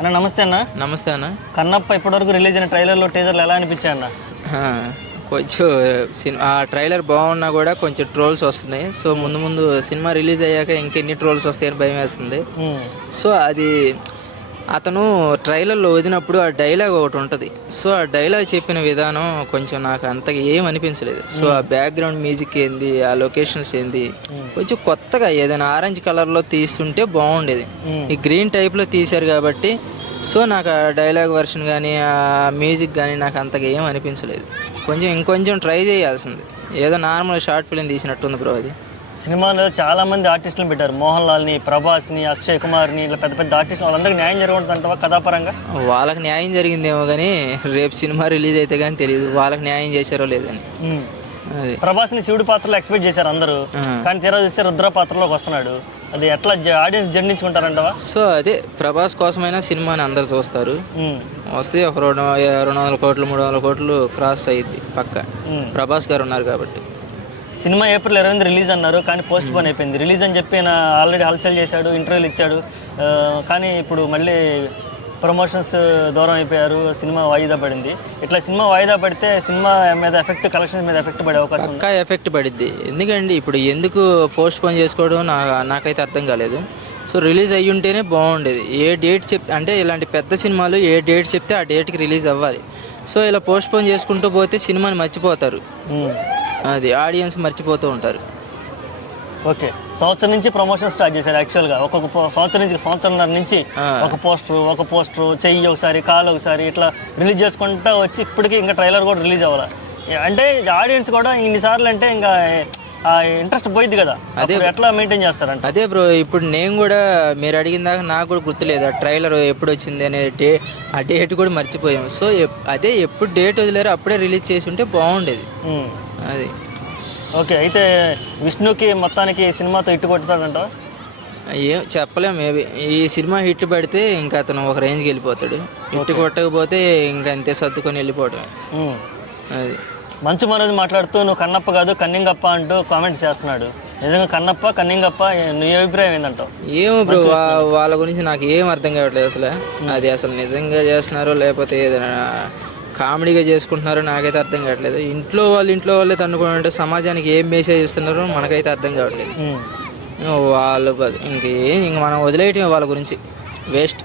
అన్న నమస్తే అన్న. నమస్తే అన్న. కన్నప్ప ఇప్పటివరకు రిలీజ్ అయిన ట్రైలర్లో టీజర్లు ఎలా అనిపించాయి అన్న? ఆ, కొంచెం ఆ ట్రైలర్ బాగున్నా కూడా కొంచెం ట్రోల్స్ వస్తున్నాయి. సో ముందు ముందు సినిమా రిలీజ్ అయ్యాక ఇంకెన్ని ట్రోల్స్ వస్తాయని భయం వేస్తుంది. సో అది అతను ట్రైలర్లో వదినప్పుడు ఆ డైలాగ్ ఒకటి ఉంటుంది. సో ఆ డైలాగ్ చెప్పిన విధానం కొంచెం నాకు అంతగా ఏం అనిపించలేదు. సో ఆ బ్యాక్గ్రౌండ్ మ్యూజిక్ ఏంది, ఆ లొకేషన్స్ ఏంది, కొంచెం కొత్తగా ఏదైనా ఆరెంజ్ కలర్లో తీస్తుంటే బాగుండేది. ఈ గ్రీన్ టైప్లో తీశారు కాబట్టి సో నాకు ఆ డైలాగ్ వర్షన్ కానీ ఆ మ్యూజిక్ కానీ నాకు అంతగా ఏం అనిపించలేదు. ఇంకొంచెం ట్రై చేయాల్సింది. ఏదో నార్మల్ షార్ట్ ఫిలిం తీసినట్టుంది బ్రో అది. సినిమాలో చాలా మంది ఆర్టిస్టులను పెట్టారు. మోహన్ లాల్ని, ప్రభాస్ని, అక్షయ్ కుమార్ని, ఇలా పెద్ద పెద్ద ఆర్టిస్టులు వాళ్ళందరికీ న్యాయం జరగదంటావా కథాపరంగా? వాళ్ళకి న్యాయం జరిగిందేమో కానీ రేపు సినిమా రిలీజ్ అయితే కానీ తెలియదు వాళ్ళకి న్యాయం చేశారో లేదని. అది ప్రభాస్ని శివుడి పాత్రలో ఎక్స్పెక్ట్ చేశారు అందరూ, కానీ తీరా చూస్తే రుద్ర పాత్రలోకి వస్తున్నాడు. అది ఎట్లా ఆడియన్స్ జర్నించుకుంటారంటావా? సో అదే ప్రభాస్ కోసమైనా సినిమాని అందరు చూస్తారు. వస్తే ఒక 200 కోట్లు 300 కోట్లు క్రాస్ అయ్యింది పక్క. ప్రభాస్ గారు ఉన్నారు కాబట్టి. సినిమా ఏప్రిల్ 20 రిలీజ్ అన్నారు, కానీ పోస్ట్ పోన్ అయిపోయింది. రిలీజ్ అని చెప్పి ఆల్రెడీ హల్చల్ చేశాడు, ఇంటర్వ్యూలు ఇచ్చాడు, కానీ ఇప్పుడు మళ్ళీ ప్రమోషన్స్ దూరం అయిపోయారు. సినిమా వాయిదా పడింది. ఇట్లా సినిమా వాయిదా పడితే సినిమా మీద ఎఫెక్ట్, కలెక్షన్స్ మీద ఎఫెక్ట్ పడే అవకాశం పక్కా ఎఫెక్ట్ పడిద్ది. ఎందుకండి ఇప్పుడు ఎందుకు పోస్ట్ పోన్ చేసుకోవడం నాకైతే అర్థం కాలేదు. సో రిలీజ్ అయ్యి ఉంటేనే బాగుండేది. ఏ డేట్ అంటే ఇలాంటి పెద్ద సినిమాలు ఏ డేట్ చెప్తే ఆ డేట్కి రిలీజ్ అవ్వాలి. సో ఇలా పోస్ట్ పోన్ చేసుకుంటూ పోతే సినిమాని మర్చిపోతారు. అది ఆడియన్స్ మర్చిపోతూ ఉంటారు. ఓకే, సంవత్సరం నుంచి ప్రమోషన్ స్టార్ట్ చేశారు. యాక్చువల్గా సంవత్సరంన్నర నుంచి ఒక పోస్టర్ చెయ్యి ఒకసారి, కాలు ఒకసారి, ఇట్లా రిలీజ్ చేసుకుంటా వచ్చి ఇప్పటికీ ఇంకా ట్రైలర్ కూడా రిలీజ్ అవ్వాలి. అంటే ఆడియన్స్ కూడా ఇన్నిసార్లు అంటే ఇంకా ఇంట్రెస్ట్ పోయింది కదా, అదే ఎట్లా మెయింటైన్ చేస్తారంట. అదే బ్రో, ఇప్పుడు నేను కూడా మీరు అడిగిన దాకా నాకు కూడా గుర్తులేదు ఆ ట్రైలర్ ఎప్పుడు వచ్చింది అనే ఆ డేట్ కూడా మర్చిపోయాం. సో అదే ఎప్పుడు డేట్ వదిలేరో అప్పుడే రిలీజ్ చేసి ఉంటే బాగుండేది. అది ఓకే, అయితే విష్ణుకి మొత్తానికి సినిమాతో హిట్ కొట్టుతాడంట? ఏం చెప్పలేం. మేబీ ఈ సినిమా హిట్ పడితే ఇంకా అతను ఒక రేంజ్కి వెళ్ళిపోతాడు. హిట్ కొట్టకపోతే ఇంకా అంతే సర్దుకొని వెళ్ళిపోవటమే. అది మంచు మనోజ్ మాట్లాడుతూ నువ్వు కన్నప్ప కాదు కన్నింగప్ప అంటూ కామెంట్స్ చేస్తున్నాడు. నిజంగా కన్నప్ప కన్నింగప్ప నీ అభిప్రాయం ఏందంటావు? ఏమో బ్రో, వాళ్ళ గురించి నాకు ఏం అర్థం కావట్లేదు అసలు. అది అసలు నిజంగా చేస్తున్నారో లేకపోతే ఏదైనా కామెడీగా చేసుకుంటున్నారో నాకైతే అర్థం కావట్లేదు. ఇంట్లో వాళ్ళే తన్నుకుంటే సమాజానికి ఏం మెసేజ్ ఇస్తున్నారో మనకైతే అర్థం కావట్లేదు. వాళ్ళు ఇంక మనం వదిలేయటం వాళ్ళ గురించి వేస్ట్.